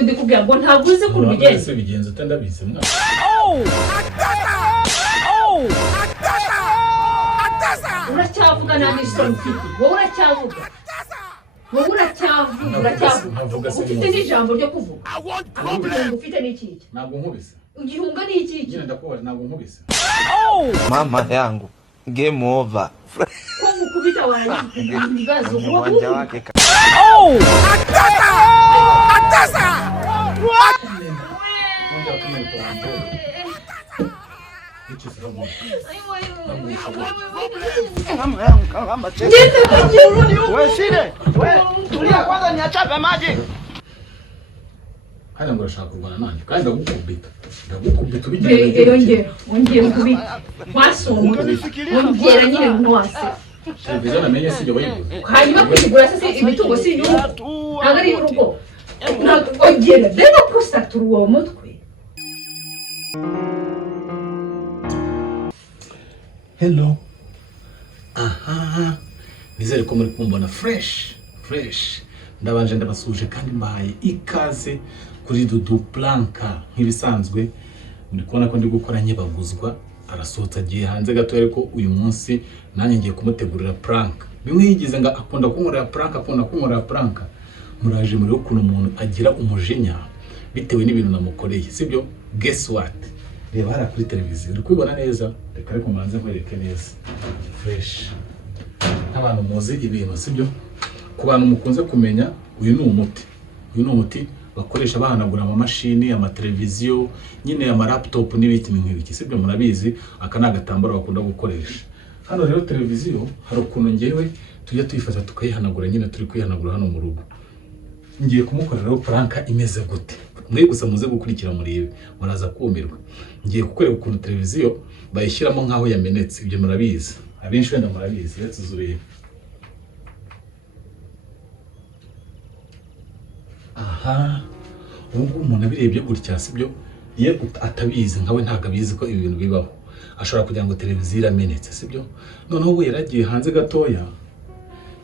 ndi kubwira ngo ntabwo uzi ko bigenze bigenze utandabize mwana uracyavuga nandi isoni mfite wowe uracyavuga ufite n'ijambo ryo kuvuga ufite n'iki ntabwo nkubise igihunga n'iki nyine ndakubaza ntabwo nkubise mama yangu game over ko mukubita warayibazo uwanja wake tulia kwanza niachape maji. Hana ngo urashaka kurwana nanjye kandi ndagukubita ubigeze ongera kubita wasoma ongera nyine ntwase televiziyo namenye sibyo bayiguze hanyuma kwigura se imitungo si inyungu ntabwo ari urugo ongera reba prostate uwo mutwe. Hello. Aha. Nizere ko muri kumbona fresh. Ndabanje ndabasuje kandi mbaye ikaze kuri Dudu Planka nk'ibisanzwe. Muri kubona ko ndi gukora nyibaguzwa arasohotse agiye hanze gato ariko uyu munsi nanjye ngiye kumutegurira prank. Bimwe yigize nga akunda kunkorera prank. Muraje muri ukuntu umuntu agira umujinya bitewe n'ibintu namukoreye. Sibyo? Guess what? Reba hara kuri televiziyo uri kubibona neza reka ariko manze nkwereke neza fresh abantu muzi ibintu sibyo ku bantu mukunze kumenya uyu ni umuti bakoresha bahanagura ama mashini ama televiziyo nyine ama laptop n'ibiki nk'ibiki sibyo murabizi aka nagatambaro bakunda gukoresha hano rero televiziyo hari ukuntu ngewe tujya tuyifata tukayihanagura nyine turi kwihanagura hano mu rugo ngiye kumukorera prank imeze gute mwe gusa muze gukurikira murebe muraza kumirwa ngiye kukwereka ukuntu televiziyo bayishyiramo nkaho yamenetse ibyo murabizi abenshi wenda murabizi let's zurebe. Aha ubu umuntu abirebye gutya sibyo ye atabizi nkawe ntago abizi ko ibintu bibaho ashobora kugira ngo televiziyo iramenetse sibyo noneho we yaragiye hanze gatoya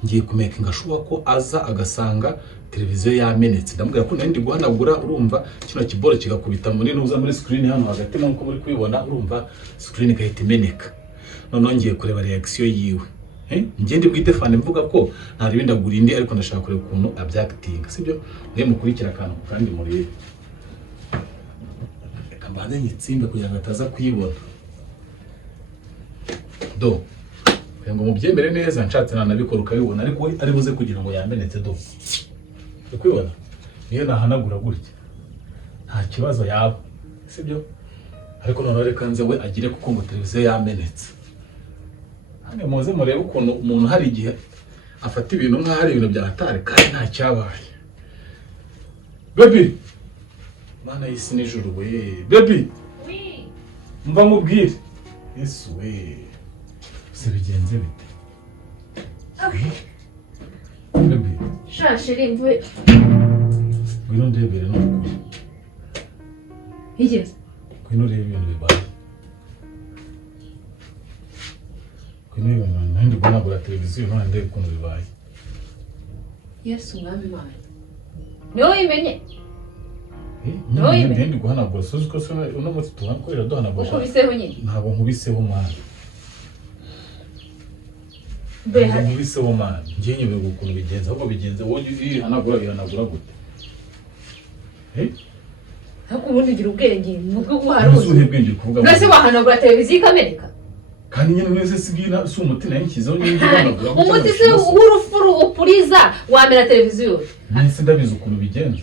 ngiye kumekinga shuwa ko aza agasanga televiziyo yamenetse ndamubwira ko ndi guhanagura urumva kino kiboro kigakubita muri nuza muri screen hano hagati nko muri kubibona urumva screen gahita imeneka noneho ngiye kureba reaction yiwe ngende bwitefane mvuga ko nta ribinda gurindi ariko ndashaka kureba ukuntu abyacting sibyo mwe mukurikira akantu kandi muri kambaze nyitsimbe kugira ngo ataza kuyibona do ngo mubyemere neza nshatse nanabikora ukabibona ariko ari buze kugira ngo yamenetse do ukwibona niyo nahanagura gutya nta kibazo yaba sibyo ariko none reka nze we agire kuko ngo televiziyo yamenetse hane muze murebe ukuntu umuntu hari igihe afata ibintu nka hari ibintu byahatare kandi nta cyabaye baby mana y'isi n'ijuru we baby mva mubwire yesu we se bigenze bite baby shashiri mvuye ngwino ndebere n'ukuri igeze ngwino reba ibintu bibaye ngwino nandi guhanagura televiziyo none ndebe ukuntu bibaye yesu mwami Imana niho imenye ndi guhanagura sozi ko uno munsi tuhankorera duhanagura ukubiseho nyine ntabwo nkubiseho mwana nkubiseho mwana ngiye nyibere ukuntu bigenza ahubwo bigenze wowe bihanagura gute ariko ubundi ugira ubwenge mutwe guharuza mbese wahanagura televiziyo ikameneka kandi nyine mwese sigina si umuti nayo nshyizeho nyine guhanagura umuti se w'urufuru upuriza wamera televiziyo nese ndabizi ukuntu bigenza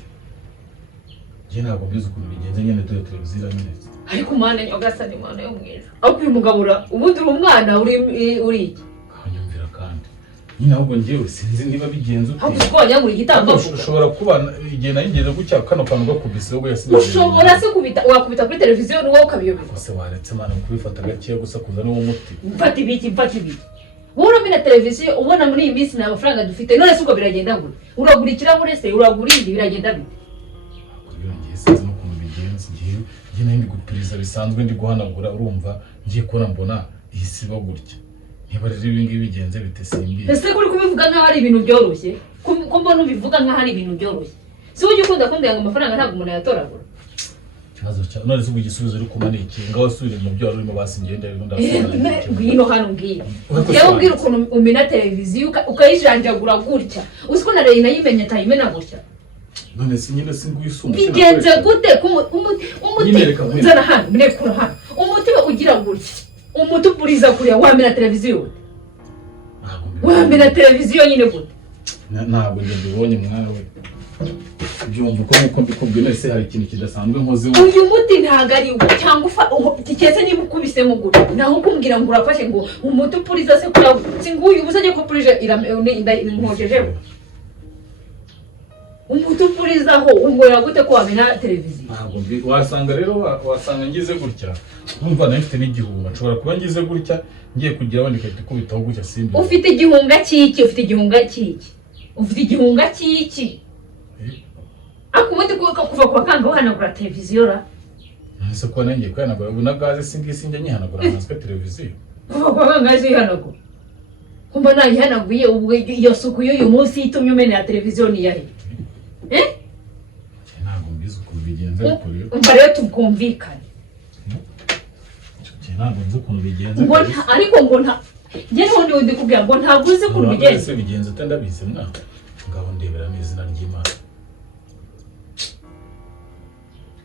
njye ntabwo mbizi ukuntu bigenze nyine dore televiziyo iramenetse ariko umwana nyagasani Imana yo mwiza aho kwimugabura ubundi uri umwana uri iki kanyumvira kandi nyine ahubwo njyewe sinzi niba bigenze uti ahubwo twajya muri gitambo ushobora kuba igihe nayigeze gutya kano kantu gakubise ubwo yasize ushobora se wakubita kuri televiziyo n'uwo ukabiyoberwa kose waretse mana kubifata gake gusa kuza n'uwo muti mfata ibiki wowe uramena televiziyo ubona muri iyi minsi nta mafaranga dufite none se ubwo biragenda gute uragura ikirahure se uragura indi biragenda bite sinzi n'ukuntu bigenze ngiye nandi gupiriza bisanzwe ndi guhanagura urumva ngiye kubona mbona iyi sibo gutya niba rero ibi ngibi bigenze bite simbi ese kuri kubivuga nkaho ari ibintu byoroshye ko mbona ubivuga nkaho ari ibintu byoroshye si ujye ukunda kumbwira ngo amafaranga ntabwo umuntu yatoragura. Kibazo cyane none se igisubizo uri kumane iki ngaho usubire mu byo urimo basingenda ndasubira. Ngwino hano ngiye. Yewe ubwira ukuntu umena televiziyo ukayijanjagura gutya. Usiko na Reina yimenya atayimena gutya. None si nyine singuyisuma. Bigenze gute umuti nzana hano mnekura hano. Umuti ugira gutya. Umuti upuriza kuriya wamena televiziyo. Wamena televiziyo nyine gute. Ntabwo nje mbibonye mwana we. Byumva uko mbikubwiye nese hari ikintu kidasanzwe nkoze. Uyu muti ntago ari wo cyangwa tikese niba ukubisemo gute. Naho kumbwira ngo urafashe ngo umuti upuriza se kura singuyu ubusanye ko purije inda umuti upurizaho ungora gute ko wamena televiziyo. Ntabwo wasanga rero wasanga ngize gutya. Numva nafite n'igihunga nshobora kuba ngize gutya ngiye kugira abandi kati kubitaho gutya simbi. Ufite igihunga cyiki? Ufite igihunga cyiki? Akumuti kuva kwa kanga uhanagura televiziyo ra. Nese ko nangiye kwanagura ubu na gaze singe nyihanagura hanswe televiziyo. Kuva kwa kanga gaze yihanagura. Kumba nayihanaguye ubwo iyo suku y'uyu munsi itumye umena televiziyo ni yahe? Ntabwo mbizi uko bigenza ariko rero. Umva rero tukumvikane. Ntabwo nzi ukuntu bigenza. Ngo ariko ngo nta njye n'undi ndikubwira ngo ntabwo uzi ukuntu bigenza. Bigenza atandabizi mwana. Ngaho ndebera n'izina ry'Imana.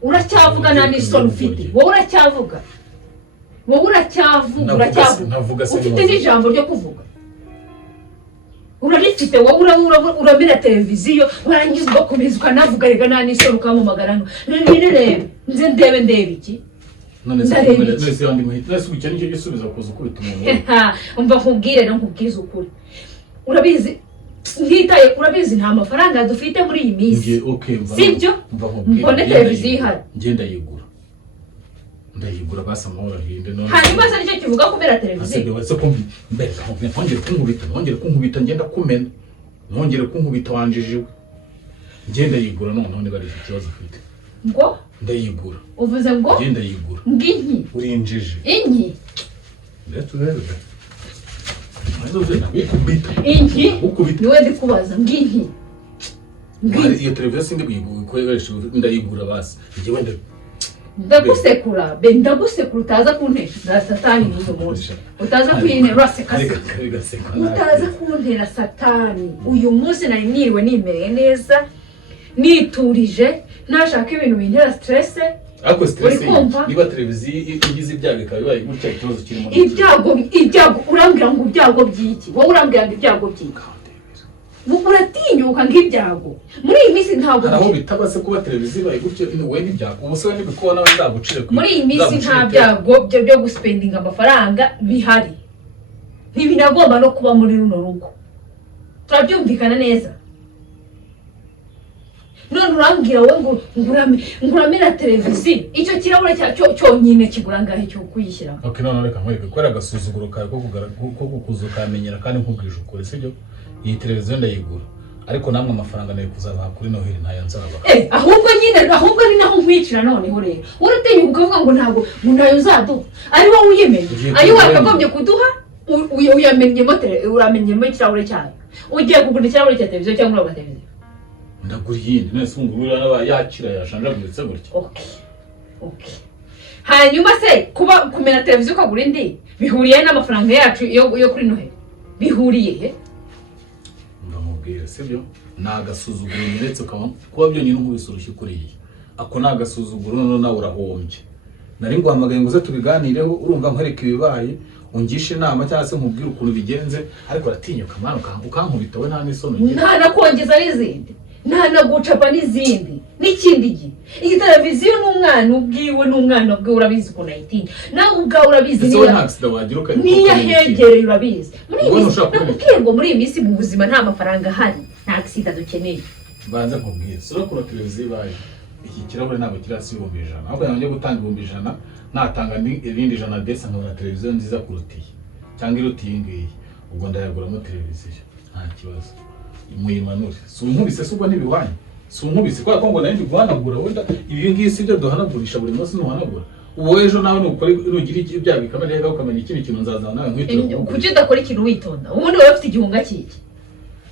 Uracyavuga nani isoni ufite? Wowe uracyavuga. Ufite n'ijambo ryo kuvuga. Urarifite wowe uramira televiziyo warangiza ugakomeza ukanavuga rega nani isoni ukamumagara. Nirebe nze ndebe iki? None se yandi muhita nese ucyane icyo gisubiza kuza kubita umuntu. Umva nkubwire no nkubwiza ukuri. Urabizi ntitaye urabizi nta mafaranga dufite muri iyi minsi. Sibyo? Mbone televiziyo ihari. Ndayigura basa amahoro hinde none. Hanyuma se nicyo kivuga kubera televiziyo. Asebe wase kumbi mbere nkongere kunkubita ngenda kumena. Nkongere kunkubita wanjijiwe. Ngenda yigura none bari ikibazo ufite. Ngo ndayigura. Uvuze ngo ngenda yigura. Nginyi. Urinjije. Inyi. Ndetse rero. Inki niwe ndikubaza nginki. Iyo televiziyo sindi buyikoresha ndayigura basi. Ngiye wenda ndagusekura utaza kuntera satani n'uzo munsi. Utaza kwinera sekasa. Utaza kuntera satani. Uyu munsi nari niriwe nimereye neza. Niturije nashaka ibintu bintera stress. Ako stress niba televiziyo igize ibyago bikaba bibaye gutya ikibazo kirimo. Ibyago urambwira ngo ibyago byiki? Wowe urambwira ngo ibyago byiki? Uratinyuka ng'ibyago. Muri iyi minsi ntabwo aho bitabase kuba televiziyo bayi gutya we n'ibyago. Ubuse we nibikubona bazagucire muri iyi minsi nta byago byo guspendinga amafaranga bihari. Ntibinagomba no kuba muri runo rugo. Turabyumvikana neza. None urambwira wowe ngo nguramira televiziyo. Icyo kirahure cyonyine kigurangahe cyo kuyishyira. Okay none reka nkwereke ko agasuzuguro kawe ko kukuzuka amenyera kandi nkubwije ukuri sibyo. Iyi televiziyo ndayigura ariko namwe amafaranga nayo kuzabaha kuri Noheli ntayo nzaba. ahubwo ni naho nkwicira noneho rero. Uratinya ukavuga ngo ntabwo ntayo uzaduha. Ari wowe uyemenye. Ari wakagombye kuduha uyamenye motere uramenyemo ikirahure cyayo. Ugiye kugura ikirahure cya televiziyo cyangwa ura televiziyo. Ndagura yindi nese ungurura n'aba yakira yashanjaguritse gutya. Okay. Hanyuma se kuba kumena televiziyo ukagura indi bihuriye n'amafaranga yacu yo kuri Noheli. Bihuriye he? Ndamubwira sibyo nagasuzuguro nyeretse kuba byo nyine nk'ubisurushye kuriye. Ako nagasuzuguro none nawe urahombye. Nari nguhamagaye ngo ze tubiganireho urumva nkwereka ibibaye ungisha inama cyangwa se nkubwira ukuntu bigenze ariko uratinyuka mwana ukankubita we nta n'isono ngira. Nta nakongeza n'izindi. Nta nagucapa n'izindi. N'ikindi gihe. Iyi televiziyo n'umwana ubwiwe urabizi ukuntu ayitinya. Nawe ubwawe urabizi niya hegereye urabizi. Muri iyi minsi mu buzima nta mafaranga ahari. Nta accident dukeneye. Banza nkubwire. Sura kuri televiziyo baye. Iki kirahure ntabwo kirasi 100. Ahubwo yanjye gutanga 100 natanga irindi 100 desa nkabona televiziyo nziza kurutiye. Cyangwa irutiye ngiyi. Ubwo ndayaguramo televiziyo. Nta kibazo. Muyimanure. Sunkubise subwo nibiwanye. Sunkubise kwa kongo nayo ndiguhanagura wenda ibi ngisi byo duhanagurisha buri munsi nuhanagura. Uwo ejo nawe nukore nugira ibyago bikamenya rega ukamenya ikindi kintu nzaza nawe nkwitira. Kuki udakora ikintu witonda? Ubundi wowe ufite igihunga kiki?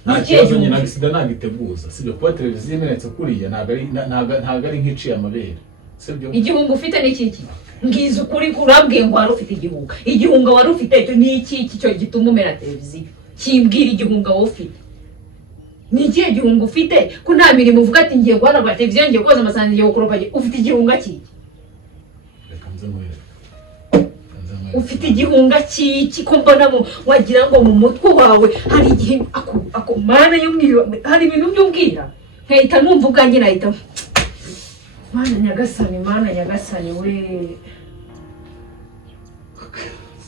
nta kibazo nyine agisida nagiteguza sibyo kuba televiziyo imenetse kuriya ntago ari nk'iciye amabere sibyo igihunga ufite n'ikiki ngize ukuri kurabwiye ngo wari ufite igihunga wari ufite cyo n'iki cyo gituma umera televiziyo kimbwira igihunga wowe ufite ni ikihe gihunga ufite ko nta mirimo uvuga ati ngiye guhanagura televiziyo ngiye koza amasahani ngiye gukoropa ufite igihunga kiki ufite igihunga kiki ko mbona wagira ngo mu mutwe wawe hari igihe mana y'umwiro hari ibintu by'ubwira nkahita numva ubwanjye nahita mana nyagasani we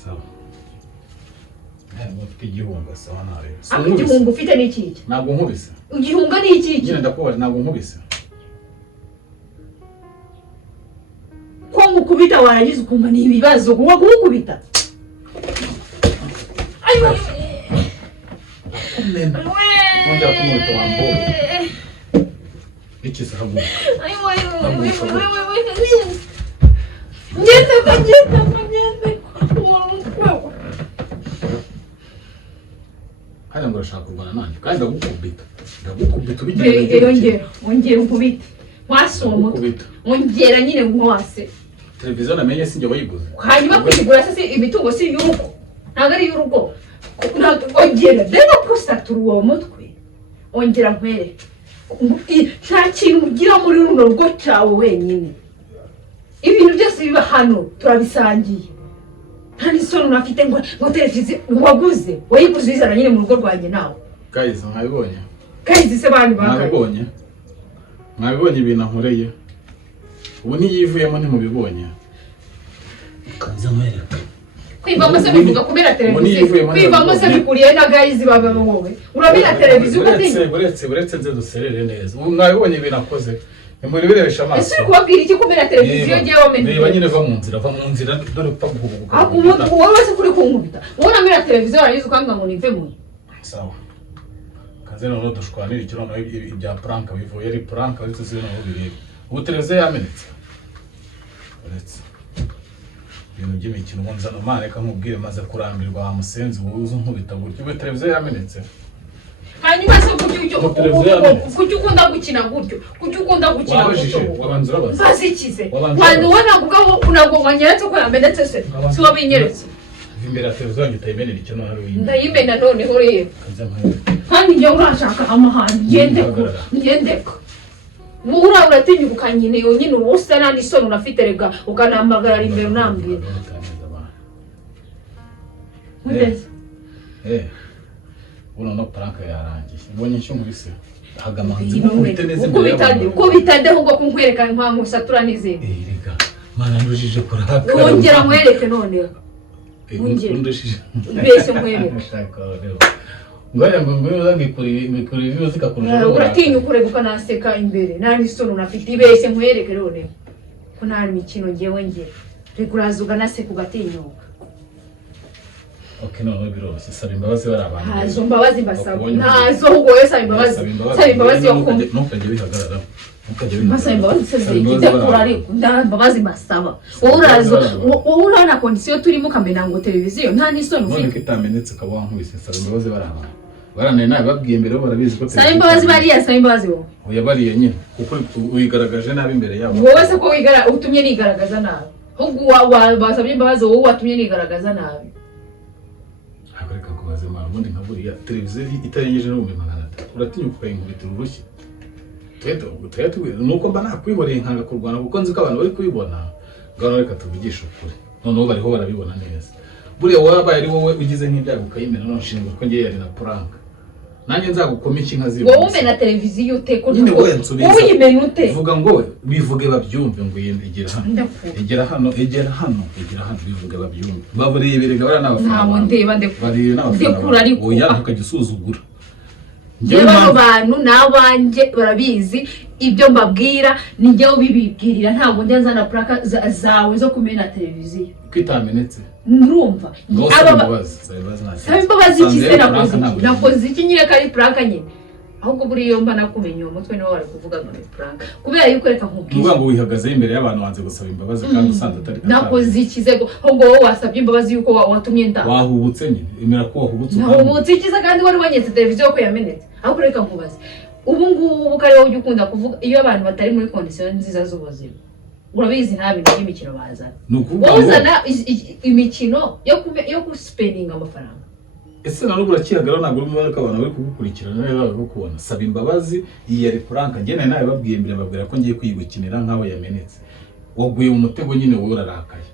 sawa ufite igihunga sawa nawe igihunga ufite ni ikiki ntabwo nkubise igihunga ni ikiki nyine ndakubaza ntabwo nkubise ko mukubita warangiza ukumva ni ibibazo kuba kumukubita ayo Kongera kumwita wambowe iki sahabu ayo ngenda hano ngo urashaka kurwana nanjye kandi ndagukubita ubigira ongera ukubite wasomo ongera nyine nkwase televiziyo namenye sinjye wayiguze hanyuma kwigura se imitungo si y'urugo ntabwo ari y'urugo ongera reba prostature uwo mutwe ongera nkwere nta kintu ugira muri runo rugo cyawe wenyine ibintu byose biba hano turabisangiye nta n'isoni unafite ngo televiziyo waguze wayiguze uyizana nyine mu rugo rwanjye nawe guys mwabibonye guys se bandi mwabibonye ibintu ankoreye ubu niyivuyemo ntimubibonye kanza mwereka kwivamo se bivuga kubera televiziyo kwivamo se bikuriye na guys baba wowe urabira televiziyo ugatinya buretse nze duserere neza ubu mwabibonye ibintu akoze nimuribiresha amaso ese kubabwira iki kubera televiziyo giye wamenye niba nyine va mu nzira dore pagubuka wowe wese kuri kunkubita wowe namira televiziyo arayiza ukanga ngo nive mu sawa kazeno no dushwanira ikiro no ibya prank bivuye ari prank ariko zino no birebe ubu televiziyo yamenetse uretse ibintu by'imikino ngo nzana mareka nkubwire maze kurambirwa wa musenzi wuzo nkubita gutyo ubu televiziyo yamenetse hanyuma se kuki ukunda gukina gutyo kuki ukunda gukina gutyo wabanza urabaza bazikize wantu wana kuko unago wanyeretse ko yamenetse se si wabinyeretse imbere ya televiziyo yanjye utayimenera icyo no hari uyimena ndayimena noneho rero kandi njye urashaka amahane ngendeko Mura uratinyuka ukanyine yonyine ubusa nandi soni unafite rega ukanamagara imbere unambwira. Mudeze. Uno no pranka yarangiye. Mbonye icyo nkubise. Hagamanzi kubite neze imbere. Uko bitande ahubwo kunkwereka impamvu satura nizeye. Rega. Mana ndujije kuraka. Wongera mwereke none. Ndujije. Bese mwereke. Ngaya ngombe ngikuri ibibazo kakurusha. Uratinyuka ureguka naseka imbere. Nani soni unafite ibese nkwereke none. Ko nari mikino ngewe nge. Regurazuga naseka ugatinyuka. Okay, no birose. Saba imbabazi bari abantu. Hazo mbabazi mbasaba. Nazo ugoye saba imbabazi. Saba imbabazi yokumva. Ntukajye bihagarara. Masa imbabazi sezeye kurari ndambabazi mbasaba. Wowe urana condition turimo kamena ngo televiziyo nta nisoni ufite. None kitamenetse kaba nkubise saba imbabazi bari abantu. Barane nawe babwiye mbere barabizi ko saba imbabazi bariya saba imbabazi wowe. Oya bariye nyine kuko uyigaragaje nabi imbere yabo. Wowe se ko utumye nigaragaza nabi. Ahubwo basabye imbabazi wowe watumye nigaragaza nabi. Abareka kubaza imana ubundi nkaburiya televiziyo itarengeje no mu magana. Uratinyuka ukayinkubitira urushyi. Tweto nuko mba nakwihoreye nkanga kurwana kuko nzi ko abantu bari kubibona ngano reka tuvugisha ukuri none bariho barabibona neza buriya wabaye ari wowe ugize nk'ibyago ukayimena none nshinga ko ngiye yari na prank nanjye nzagukoma iki nkaziba wowe umena televiziyo uteko wowe uyimena ute vuga ngo bivuge babyumve ngo igera hano bivuge babyumve baburiye birega bara n'abafana ntabwo ndeba bari n'abafana ariko oya ntukajye usuzugura Njyewe bantu nabanje barabizi ibyo mbabwira ninjye ubibibwirira ntabwo njya nzana plaka zawe zo kumena televiziyo kwitamenetse ndumva aba imbabazi ikise nakoze iki nyine kari plaka nyine ahubwo buri iyo mba nakumenye uwo mutwe niwo wari kuvuga ngo ni prank kubera yuko reka nkubwiye ngo wihagaze imbere y'abantu wanze gusaba imbabazi kandi usanze atari nakoze ikizego ahubwo wowe wasabye imbabazi yuko watumye nda wahubutse nyine emera ko wahubutse wahubutse ikiza kandi wari wanyetse televiziyo ko yamenetse ahubwo reka nkubaze ubu ngubu kare wowe ukunda kuvuga iyo abantu batari muri condition nziza z'ubuzima urabizi nta bintu by'imikino bazana uzana imikino yo kuspendinga amafaranga ese nano burakihagarara ntabwo urimo bareka abantu bari kugukurikirana rero bari kubona saba imbabazi iyi yari prank ngene nawe babwiye mbere babwira ko ngiye kuyigukinira nkaho yamenetse waguye mu mutego nyine wowe urarakaye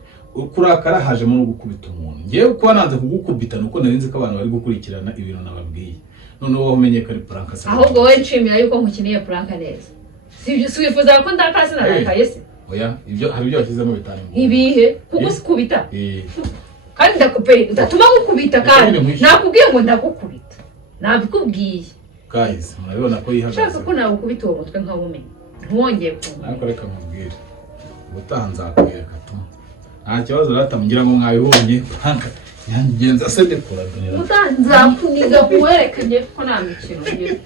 kurakara hajemo no gukubita umuntu ngiye kuba nanze kugukubita nuko narinze ko abantu bari gukurikirana ibintu nababwiye none wowe umenye ko ari prank asa ahubwo wowe nshimira yuko nkukiniye prank neza sibyo swifuza ko ndakase narakaye se oya ibyo hari ibyo washyizemo bitanu ibihe kuko sikubita kandi ndakupera utatuma gukubita kandi nakubwiye ngo ndagukubita nabikubwiye guys murabona ko yihagaze shaka ko nawe ukubita uwo mutwe nkawumenye ntuwongeye kumva ariko reka mubwire ubutanza akwereka tu nta kibazo ratamugira ngo mwabibonye prank yangenza se dekoratonera utanza kuniga kuwerekanye ko nta mikino ngiye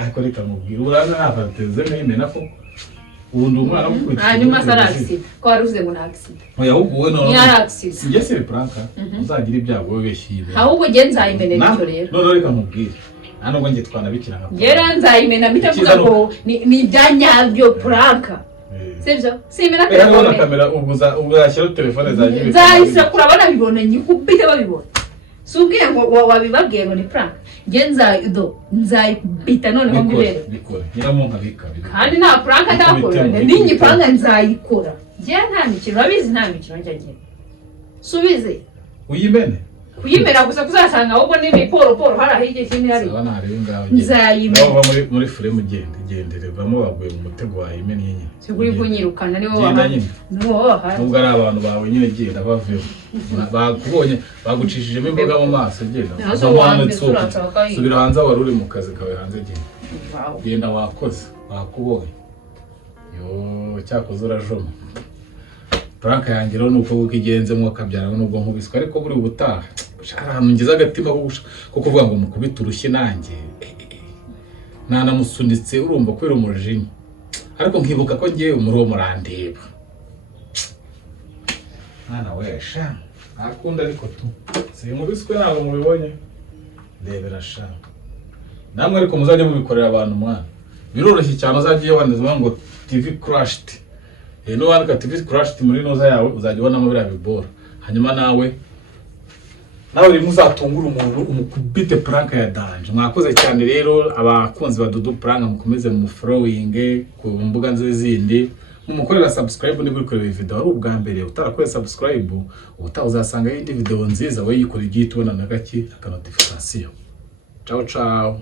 ariko reka mubwire urana nafateze n'imena ko ubundi umwana w'ukurikije hanyuma sarasi ko waruze ngo na accident oya ahubwo wowe none ni accident sinjye se prank uzagira ibyago webeshiye ahubwo nge nzayimena nicyo rero none reka mubwire hano ngo nge twanabikira nka ngera nzayimena mitavuga ko ni ibyanyabyo prank sibyo simena kamera ubwo telefone zagiye nzayisa kurabona bibona nyikubite babibona subwiye ngo wabibabwiye ngo ni prank nge nzayibita noneho mbibere bikora nyiramo nkabika kandi nta prank ndakora ninyi prank nzayikora nge nta mikino babizi nta mikino njya ngira subize uyimene kuyimera gusa kuzasanga ahubwo ni poro hari ahige kindi hari nzayimena nawe muri frame gendere bamo baguye mu mutego wayimene nyine siguri kunyirukana niwo wahanye nubwo ari abantu bawe nyine genda baveho bakubonye bagucishijemo imboga mu maso genda subira hanze wari uri mu kazi kawe hanze genda wakoze bakubonye yo cyakoze urajoma prank yanjye rero nuko ukigenze mu kabyara nubwo nkubiswe ariko buri ubutaha ahantu ngize agatima ko kuvuga ngo mukubita urushye nanjye nanamusunitse urumva kwera umujinya ariko nkibuka ko ngiye umuro murandeba mwana wesha akunda ariko tu sinkubiswe ntabwo mubibonye ndebera sha namwe ariko muzajya mubikorera abantu mwana biroroshye cyane uzajye wandizwa ngo TV crashed no wandika TV crashed muri noza yawe uzajya ubonamo biriya bibora hanyuma nawe rimwe uzatungura umuntu umukubite prank ya danje mwakoze cyane rero abakunzi ba Dudu Prank mukomeze mu following ku mbuga zindi mumukorera subscribe niba uri kureba video ari ubwa mbere utarakoze subscribe uzasanga indi video nziza we yikora igihe tubona na gake aka notification ciao ciao